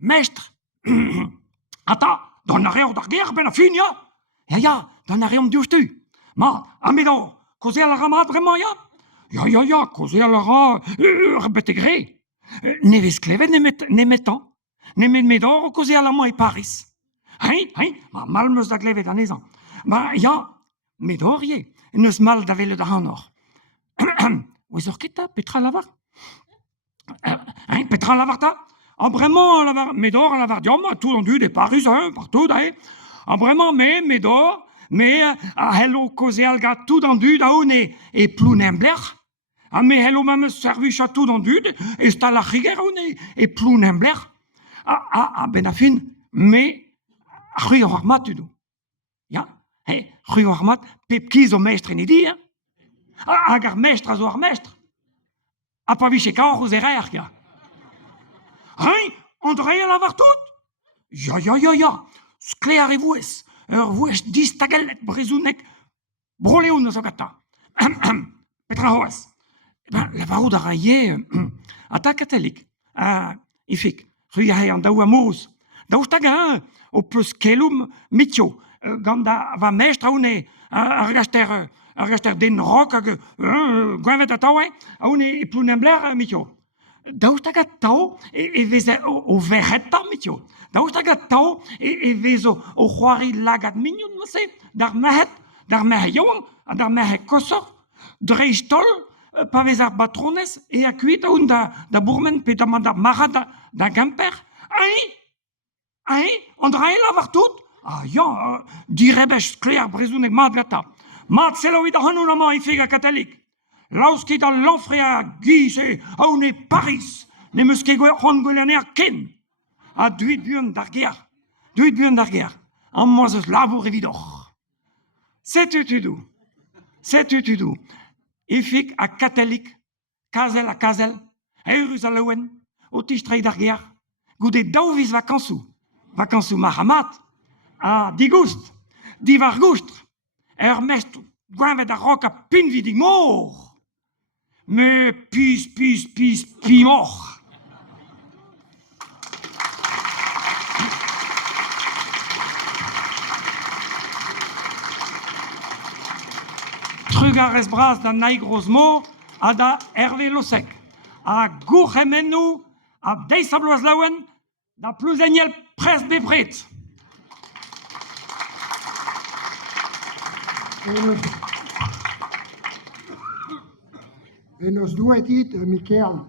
Mestre, ata, dan a reoù d'ar ger ben a fin, ya? Ya, dan a reomp dioustu. Ma, amedor, koze a la ramat bremañ, ya? Ya, koze a la ra ur betegre. Nevez klevet nemetan. Nemet medor o koze a la ma e Paris. Hein, ma mal meus da glevet anezan. Ma, ya, medor ye, neus mal da vele da hanor. Ouez ur keta, petra lavar? Petra lavar ta? Bremañ lavar, medor a lavar diom, tout an dud e Paris, partout, bremañ medor, a hello koze alga tout an dud aoun e plounen blec'h. Me hello ma meus servich a tout an dud, e sta la c'higer aoun e plounen blec'h. Ben a fin, c'hwi ar mat tudou. Ya, c'hwi ar mat, pep kiz o mestre en idi, hag ar mestre a zo ar mestre. Pa vije kaoc'h ouz erezh, ya. An dre a lavar tout? Ya, skler e vouez, ur vouez distagellet brezhounek, broleoù n'eus o gata. Petra c'hoaz? Lavarout a ra ye, ata katelik, ifik, c'hwi a an daou amourouz. Daou stag o peus keloum mitio, gant da va mestre aoun ar gaster den rok hag gwenvet ataou, aoun e plounen blec'h mitio. Daou stag atao e vez o verretta mitio. Daou stag atao e vez o c'hoari lagad mignon, se, d'ar mehet yaouan, d'ar mehet kosor, dreiz tol, pa vez ar batronez, e a kuit aoun da bourmen pe da marat da gemper. An dra e lavar tout? Ya, direbech skler brezhounek mat gata. Mat seloit a hanoun amañ e feg a katelik. Laoskit a lanfre a giz aoun e Paris, ne meus ket c'hoant gwelerner ken. Duit buan d'ar ger. An moaz eus labour evidoc'h. Setu tudou. Efik a katelik, kazel a kazel, eurus a laouen, o tistreiñ d'ar ger, goude daouviz vakañsoù mahamat, digoust, divargoustr, ur mestre gwenvet a rok a pinvidig mor. Me pimoc'h. Trugarez bras da naigros mo a da Hervé Losek. A gourc'hemennou a deisabloaz laouen da plouzenniel pres bepret. En eus douet dit, Mikel,